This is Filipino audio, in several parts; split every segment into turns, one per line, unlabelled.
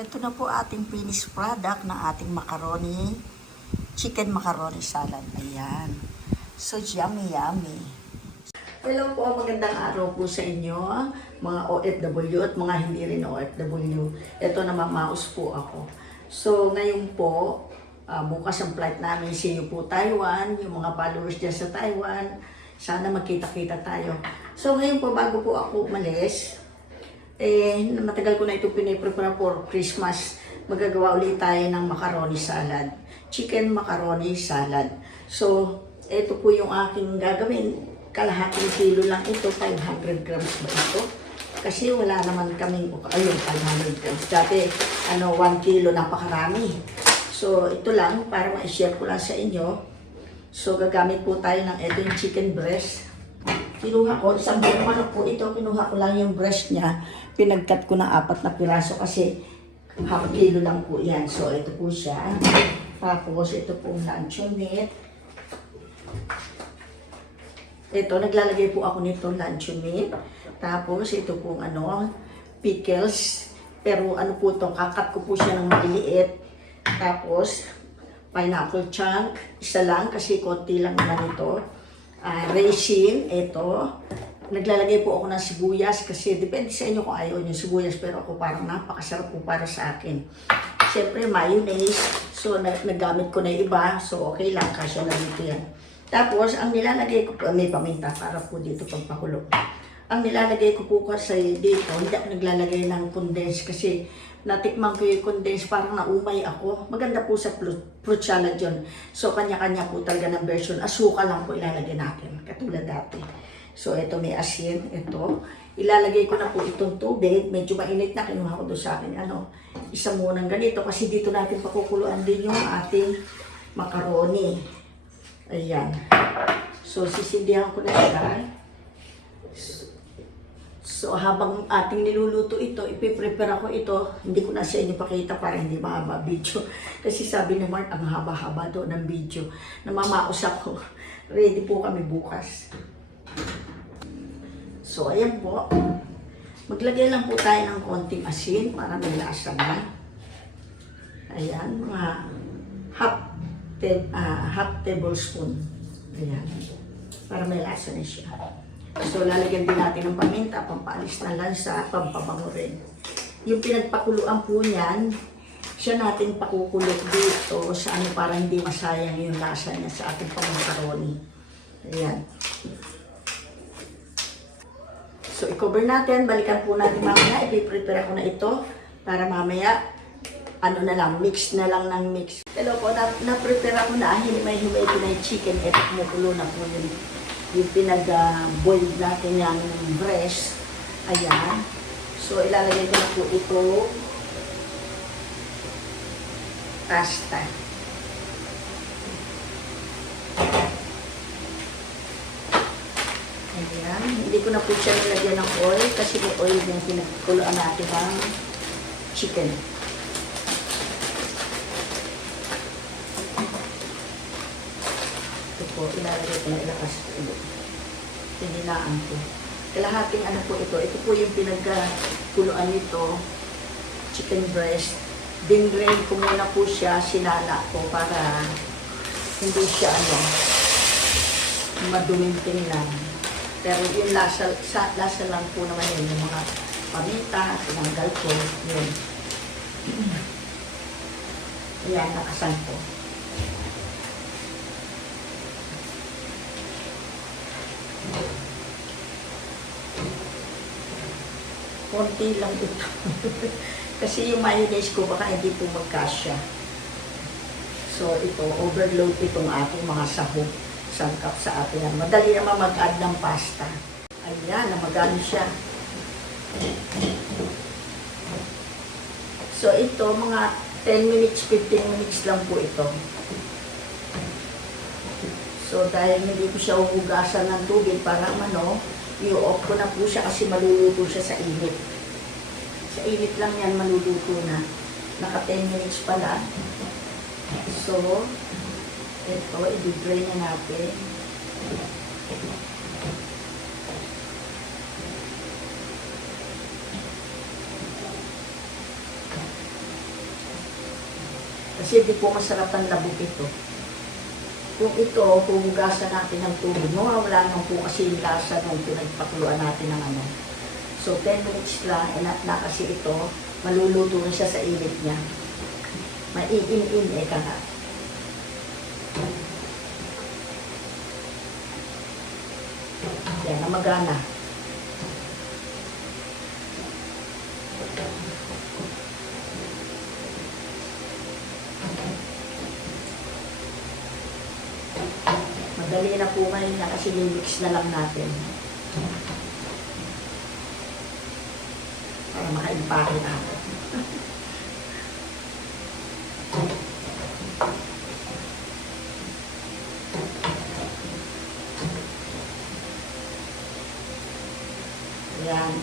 Ito na po ating finished product ng ating macaroni, chicken macaroni salad. Ayan. So, yummy, yummy. Hello po, magandang araw po sa inyo, mga OFW at mga hindi rin OFW. Ito na mamaus po ako. So, ngayon po, ah, bukas ang flight namin, see you po Taiwan, yung mga followers dyan sa Taiwan, sana magkita-kita tayo. So, ngayon po, bago po ako umalis, eh, matagal ko na ito piniprepare for Christmas. Magagawa ulit tayo ng macaroni salad. Chicken macaroni salad. So, ito po yung aking gagawin. Kalahating kilo lang ito, 500 grams ba ito? Kasi wala naman kaming, ayun, 500 grams. Dati, ano, 1 kilo, napakarami. So, ito lang, para ma-share ko lang sa inyo. So, gagamit po tayo ng ito yung chicken breast. Kinuha ko, isang buong manok po ito, kinuha ko lang yung breast niya. Pinagkat ko ng apat na piraso kasi half kilo lang po yan. So, ito po siya. Tapos, ito po luncheon meat. Ito, naglalagay po ako nito luncheon meat. Tapos, ito pong ano, pickles. Pero ano po ito, kakat ko po siya ng maliliit. Tapos, pineapple chunk, isa lang kasi konti lang naman ito. Ah, raisin, ito. Naglalagay po ako ng sibuyas kasi depende sa inyo kung ayaw nyo sibuyas pero ako parang napakasarap po para sa akin. Siyempre, mayonnaise. So, nag- nagamit ko na iba. So, okay lang. Kasya na dito yan. Tapos, ang nilalagay ko po, may paminta para po dito pagpakulo. Ang nilalagay ko po kasi dito, hindi ako naglalagay ng condense kasi natikman ko yung condense, parang naumay ako. Maganda po sa fruit, salad yun. So, kanya-kanya po talaga ng version. Asukal lang po ilalagay natin, katulad dati. So, ito may asin, ito. Ilalagay ko na po itong tubig. Medyo mainit na, kinuha ko doon sa akin. Ano, isa munang ganito kasi dito natin pakukuluan din yung ating macaroni. Ayan. So, sisindihan ko na siya. So, habang ating niluluto ito, ipiprepare ako ito. Hindi ko na sa inyo pakita para hindi mahaba video. Kasi sabi ni Mark, ang haba-haba daw ng video. Namamaos ako. Ready po kami bukas. So, ayan po. Maglagay lang po tayo ng konting asin para may lasa na. Ayan, mga half, te- ah, half tablespoon. Ayan. Para may lasa na siya. So, lalagyan din natin ng paminta, pampalis na lansa, pampabango rin. Yung pinagpakuluan po niyan, siya natin pakukulot dito sa ano para hindi masayang yung lasa niya sa ating pangmakaroni. Ayan. So, i-cover natin. Balikan po natin mamaya. I-prepare ko na ito para mamaya ano na lang, mix na lang ng mix. Hello po, na, na-prepare ako na. Himay-himay ko na yung chicken. Ito kumukulo na po yung, yung pinag-boil natin yung breast. Ayan. So, ilalagay ko na po ito pasta. Ayan. Hindi ko na po siya nilagyan ng oil kasi may oil yung pinagkuluan natin ng chicken. Ito po, ilalagay ko na ilakas ko ulit. Pininaan ko. Kalahating ano po ito, ito po yung pinagkuluan nito, chicken breast. Dinrain ko muna po siya, sinala ko para hindi siya ano, maduming tingnan. Pero yung lasa, sa, lasa lang po naman yun, yung mga paminta, tinanggal ko, yun. Ayan, nakasan ko. Konti lang ito. Kasi yung mayonnaise ko baka hindi po magkasya. So ito, overload itong ating mga sahog sangkap sa atin. Madali naman mag-add ng pasta. Ayan, namagano siya. So ito, mga 10 minutes, 15 minutes lang po ito. So dahil hindi ko siya uhugasan ng tubig para ano, i-off ko na po siya kasi maluluto siya sa init. Sa init lang yan maluluto na. Naka 10 minutes pala. So, ito, i-drain na natin. Kasi hindi po masarap ang labog ito. Kung ito, huhugasan natin ng tubig, mawawala naman po kasi yung lasa nung pinagpakuluan natin ng ano. So, 10 minutes lang, enough na kasi ito, maluluto na siya sa init niya. Maiin-in eh ka. Yan, namagana. Madali na po ngayon na kasi mix na lang natin. Para makaimpake na ako. Yan.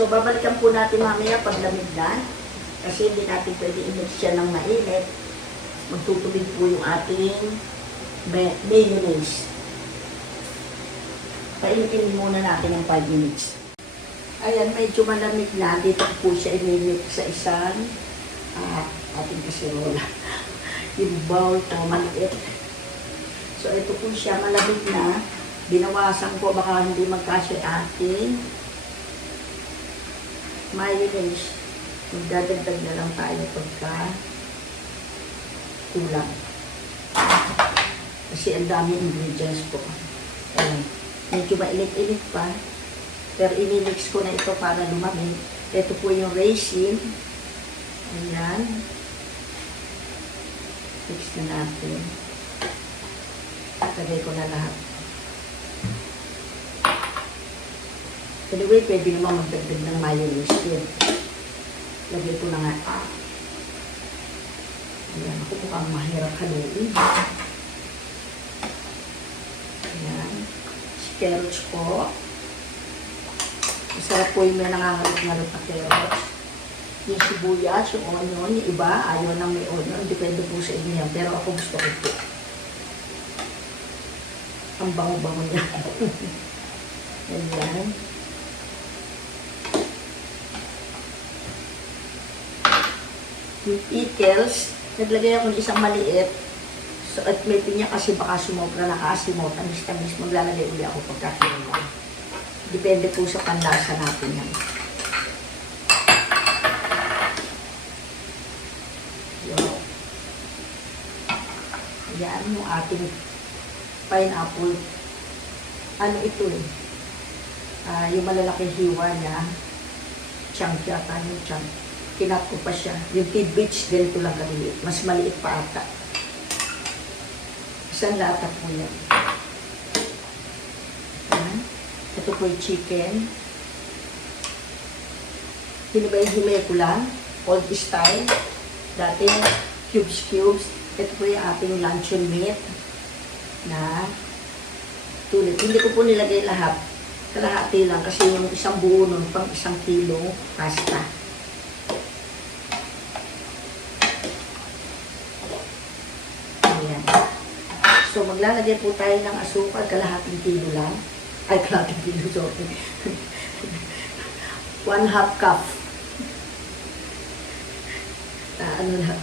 So, babalikan po natin mamaya pag lamig na. Kasi hindi natin pwede i-mix siya ng mainit. Magtutubig po yung ating may- mayonnaise. Painitin muna natin ng 5 minutes. Ayan, medyo malamig na. Dito ko po siya i-mix sa isang ah, ating kasirola. yung bowl po, maliit. So, ito po siya, malamig na. Binawasan ko, baka hindi magkasya ating mayonnaise. Magdadagdag na lang tayo pagka kulang. Kasi ang dami ingredients po. Ayan. Medyo mainit-init pa. Pero inimix ko na ito para lumamig. Ito po yung raisin. Ayan. Mix na natin. Lagay ko na lahat. Anyway, pwede naman magdagdag ng mayonnaise din. Lagay ko na nga. Ayan, ako mukhang mahirap haluin. Ayan. Si carrots po. Masarap po yung may nangangalit-ngalit na. Yung sibuyas, yung onion, yung iba, ayaw nang may onion. Depende po sa inyo yan. Pero ako gusto ko po. Ang bango-bango niya. Ayan. Yung pickles, naglagay ako ng isang maliit. So, at may pinya kasi baka sumobra na kasimot. Tamis-tamis, maglalagay uli ako pagkakaroon ko. Depende po sa panlasa natin yan. Yan yung ating pineapple. Ano ito eh? Ah, yung malalaking hiwa niya. Chunk yata yung chunk. Kinat ko pa siya. Yung tidbits, ganito lang kaliit. Mas maliit pa ata. Isang lata po. Yan. Ito po yung chicken. Ko lang. Old style. Dati, cubes-cubes. Ito po yung ating luncheon meat na tulad. Hindi ko po nilagay lahat. Kalahati lang kasi yung isang buo nun pang isang kilo pasta. Ayan. So, maglalagay po tayo ng asukal, kalahating kilo lang. Ay, kalahating kilo, sorry. One half cup. Ah, ano lang.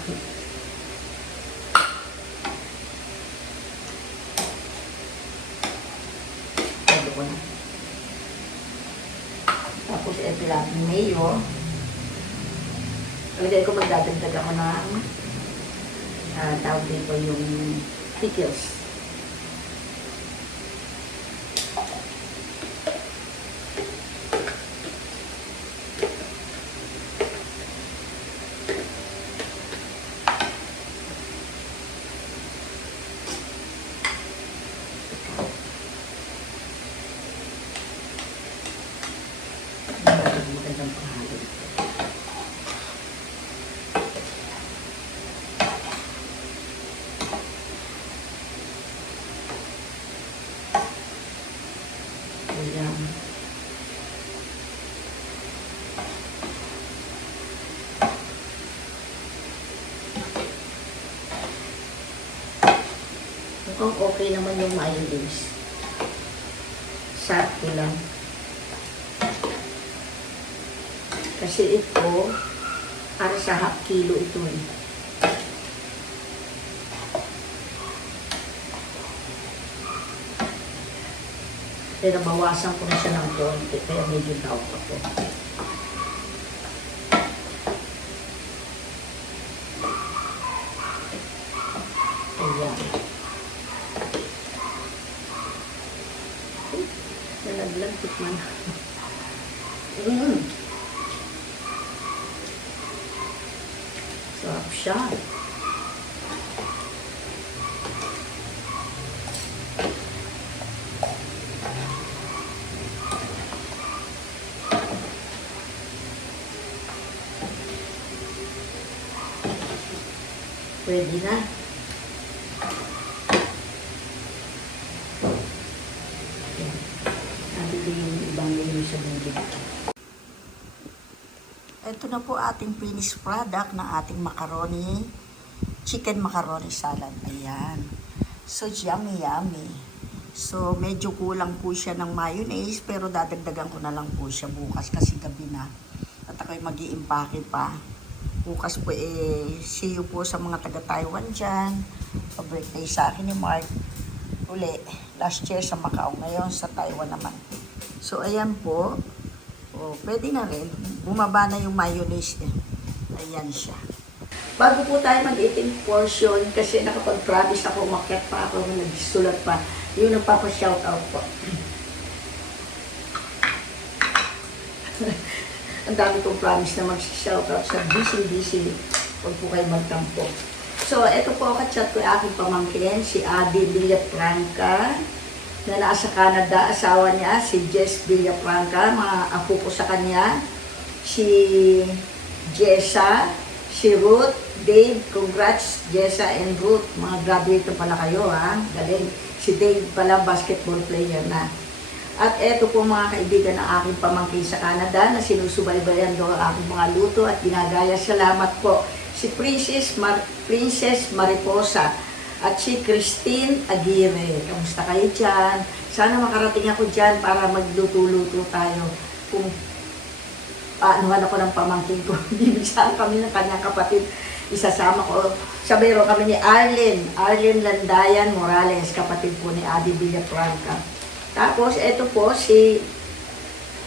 Pwede ko na. Tapos, ito lang, mayo. Lagay ko magdadagdag ako ng uh, tawag dito yung pickles. Magandang panghalo. mukhang okay naman yung mayonnaise. Sakto lang. Kasi ito, para sa half kilo ito eh. Pero bawasan ko na siya ng konti, kaya medyo tao pa po. Ayan. Uy, Nalaglag, tikman. Mm. Sarap siya. Pwede na. Sabi ko yung. Ito na po ating finished product ng ating macaroni, chicken macaroni salad. Ayan. So, yummy, yummy. So, medyo kulang po siya ng mayonnaise, pero dadagdagan ko na lang po siya bukas kasi gabi na. At ako'y mag pa. Bukas po eh, see you po sa mga taga-Taiwan dyan. Pa-birthday sa akin ni Mark. Uli, last year sa Macau, ngayon sa Taiwan naman. So, ayan po. O, pwede na rin. Bumaba na yung mayonnaise eh. Ayan siya. Bago po tayo mag-eating portion, kasi nakapag-promise ako, umakyat pa ako, nagsulat pa. Yung nagpapa-shoutout po. Ang dami kong promise na mag-shoutout sa busy-busy. Huwag po kayo magtampo. So, ito po, kachat ko aking pamangkin, si Adi Villafranca, na nasa Canada, asawa niya, si Jess Villafranca, mga apo ko sa kanya, si Jessa, si Ruth, Dave, congrats Jessa and Ruth, mga graduate pala kayo ha, galing. Si Dave pala, basketball player na. At eto po mga kaibigan ng aking pamangkin sa Canada na sinusubaybayan daw ang aking mga luto at ginagaya. Salamat po. Si Princess, Mar- Princess Mariposa at si Christine Aguirre. Kamusta kayo dyan? Sana makarating ako dyan para magluto-luto tayo. Kung paanuhan ako ng pamangkin ko. Bibigyan kami ng kanyang kapatid. Isasama ko. Sabero kami ni Arlen. Arlen Landayan Morales, kapatid po ni Adi Villafranca. Tapos, ito po si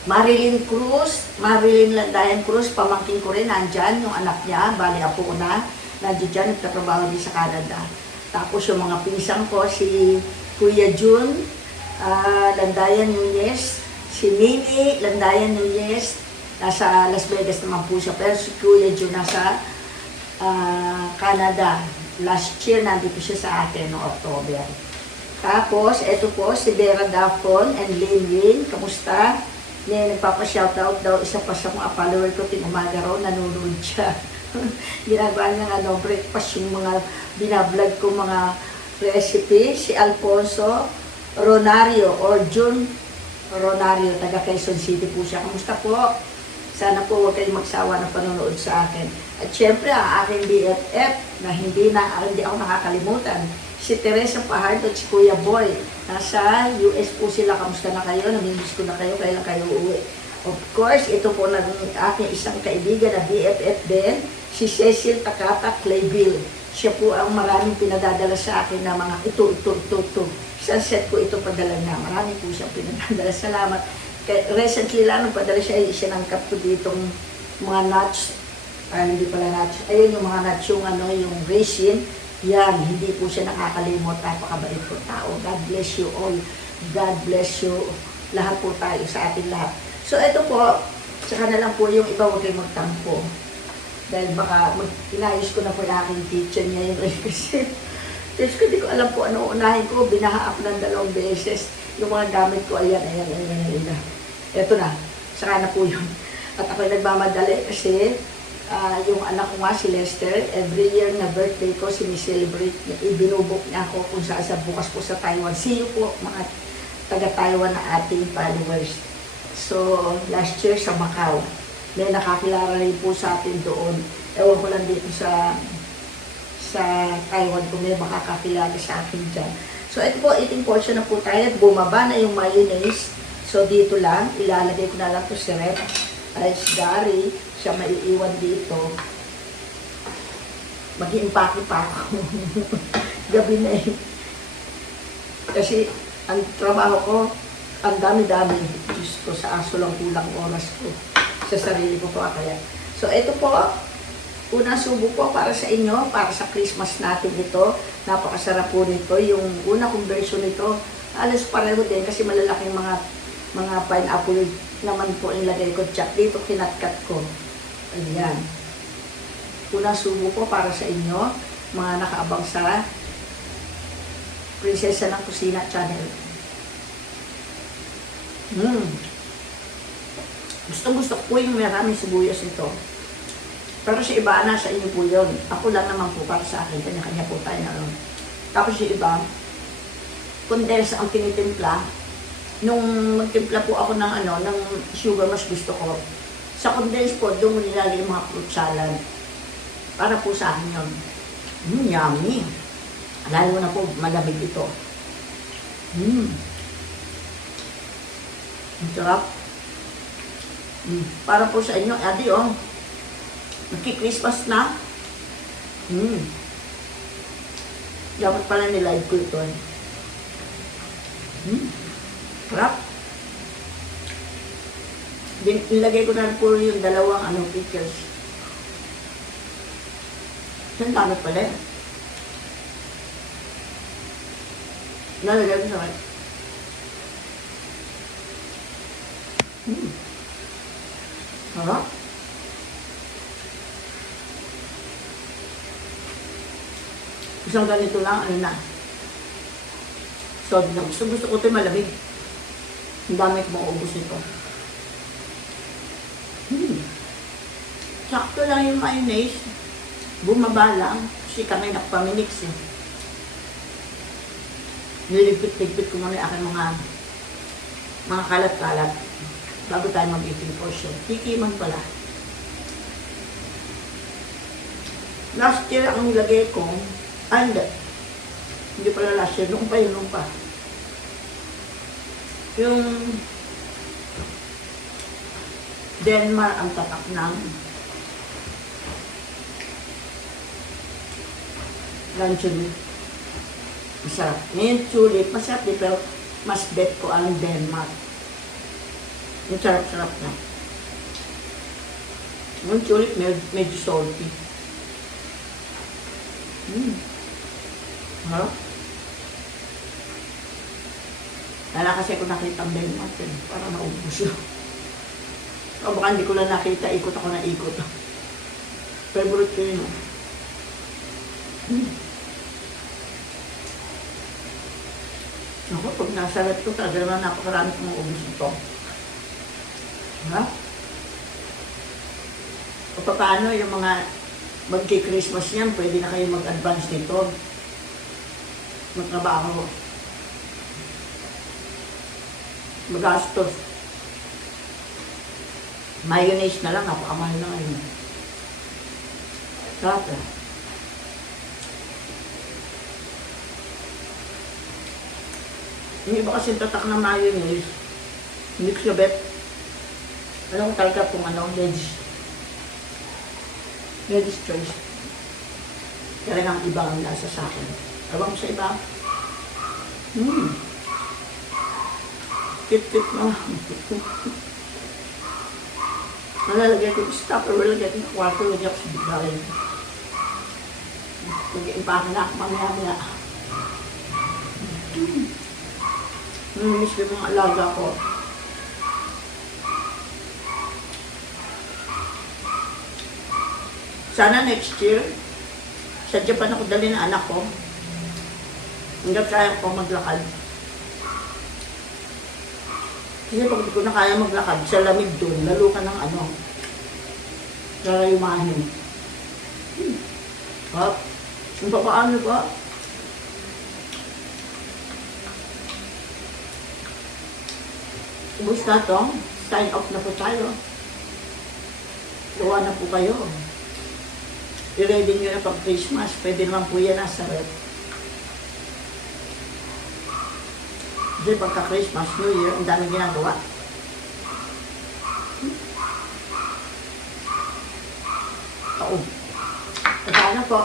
Marilyn Cruz. Marilyn Landayan Cruz, pamangkin ko rin, nandyan, yung anak niya, bali apo ko na, nandyan dyan, nagtatrabaho din sa Canada. Tapos yung mga pinsang ko, si Kuya Jun, ah, Landayan Nunez, si Nini Landayan Nunez, nasa Las Vegas naman po siya, pero si Kuya Jun nasa ah, Canada. Last year, nandito siya sa atin, no October. Tapos, ito po, si Vera Dafon and Lynn Lynn. Kamusta? May nagpapa-shoutout daw, isa pa sa mga follower ko, tinumaga raw, nanonood siya. Ginagawa niya nga, no, breakfast yung mga binablog ko mga recipe. Si Alfonso Ronario or June Ronario, taga Quezon City po siya. Kamusta po? Sana po huwag kayong magsawa ng panonood sa akin. At syempre, ang aking BFF na hindi na hindi ako nakakalimutan, si Teresa Pahardo at si Kuya Boy. Nasa US po sila. Kamusta na kayo? Namimiss ko na kayo. Kailan kayo uuwi? Of course, ito po naging aking isang kaibigan na BFF din, si Cecil Takata Clayville. Siya po ang maraming pinadadala sa akin na mga ito, ito, ito, ito. Isang set ko ito padala na. Marami po siyang pinadadala. Salamat. Recently lang, nung padala siya, siya ng ko ditong mga nuts. Ay, hindi pala nuts. Ayun yung mga nuts, yung ano, yung resin. Yan, hindi po siya nakakalimot. Napakabait po tao. God bless you all. God bless you. Lahat po tayo sa ating lahat. So, ito po, saka na lang po yung iba huwag kayong magtampo. Dahil baka mag, inayos ko na po yung aking kitchen ngayon. Kasi, Diyos ko, di ko alam po ano unahin ko. Binaha ako ng dalawang beses. Yung mga gamit ko, ayan, ayan, ayan, ayan. ayan. Ito na. Saka na po yun. At ako nagmamadali kasi ah, yung anak ko nga si Lester, every year na birthday ko, sinicelebrate niya. Ibinubok niya ako kung saan sa bukas po sa Taiwan. See you po, mga taga-Taiwan na ating followers. So, last year sa Macau, may nakakilala rin po sa atin doon. Ewan ko lang dito sa sa Taiwan kung may makakakilala sa akin dyan. So, ito po, eating portion na po tayo. At bumaba na yung mayonnaise. So, dito lang. Ilalagay ko na lang to si Rep. Si Gary. Siya maiiwan dito. Mag-iimpake pa ako. Gabi na eh. Kasi, ang trabaho ko, ang dami-dami. Diyos ko, sa aso lang kulang oras ko. Sa sarili ko po kaya. So, ito po, Unang subo po para sa inyo, para sa Christmas natin ito. Napakasarap po nito. Yung una kong version nito, alas pareho din kasi malalaking mga mga pineapple naman po ilagay ko. Dito kinatkat ko. Ayan. Unang subo po para sa inyo, mga nakaabang sa Prinsesa ng Kusina channel. Mm. Gustong gusto ko yung maraming sibuyas ito. Pero sa iba, nasa inyo po yun. Ako lang naman po para sa akin. Kanya-kanya po tayo na ron. Tapos yung iba, condense ang tinitimpla. Nung magtimpla po ako ng ano, ng sugar mas gusto ko. Sa condense po, doon mo nilalagay mga fruit salad. Para po sa akin yun. Mm, yummy. Lalo na po, malamig ito. Mm. Ang sarap. Mm. Para po sa inyo, adi oh. Nagki-Christmas na. Hmm. Dapat pala nilive ko ito. eh. Hmm. Sarap. Din, nilagay ko na po yung dalawang ano, pictures. Ang dami pala eh. Nalagay ko sa Hmm. Sarap. Isang ganito lang, ano na. So, gusto, gusto ko ito malamig. Ang dami ko maubos nito. Hmm. Sakto lang yung mayonnaise. Bumaba lang. Kasi kami nagpaminix eh. Nilipit-lipit ko muna yung aking mga mga kalat-kalat bago tayo mag-eating portion. Tikiman pala. Last year ang nilagay ko, ah, hindi. Hindi pala last year, noong pa yun, noong pa. Yung Denmark ang tatak ng luncheon. Masarap. Ngayon, tulip, masarap din, pero mas bet ko ang Denmark. Yung sarap-sarap na. Yung tulip, med medyo salty. Mm. Ha? Wala kasi ako nakita ang Denmark eh. Para naubos yun. O baka hindi ko lang nakita, ikot ako na ikot. Favorite ko yun. Hmm. Ako, pag nasa red ko, talaga naman napakarami kong ubos ito. Ha? O pa- paano yung mga magki-Christmas niyan, pwede na kayo mag-advance nito. Magtrabaho. Magastos. Mayonnaise na lang, napakamahal na ngayon. Sarap Yung iba kasi tatak na mayonnaise, hindi ko sabet. Alam ko talaga kung ano, veggie. Veggie choice. Talagang iba ang lasa sa akin. Ewan sa iba. Hmm. Kit-kit na. Nalalagay ko yung stopper, lalagay ko yung kwarto, lalagay ko sa bigay. Mag-iimpahan na ako mamaya-maya. Hmm. Namiss ko yung mga alaga ko. Sana next year, sa Japan ako dali na anak ko. Hanggang kaya ko maglakad. Kasi pag di ko na kaya maglakad, sa lamig doon, lalo ka ng ano, narayumahin. Hmm. Hop. Kung paano ba? Ubus na to. Sign off na po tayo. Gawa na po kayo. I-ready nyo na pag Christmas. Pwede naman po yan nasa rep. Kasi pagka Christmas, New Year, ang daming ginagawa. Oo. At ano po,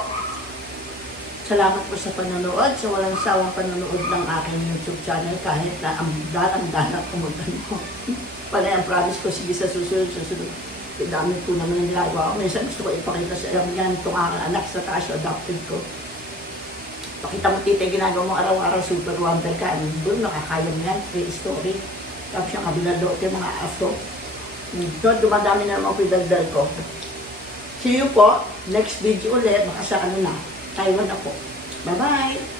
salamat po sa panonood, sa walang sawang panonood ng aking YouTube channel kahit na ang dalang-dalang kumagano ko. Panay ang promise ko, sige sa susunod, susunod. Dami po naman ang ginagawa ko. Minsan gusto ko ipakita sa alam yan itong aking anak sa taas, adopted ko. Pakita mo tita, ginagawa mo araw-araw, super wonder ka. Doon, nakakaya mo yan, free story. Tapos yung kabila doon, mga aso. Doon, dumadami na mga pidaldal ko. See you po. Next video ulit. Baka sa ano na. Taiwan na po. Bye-bye.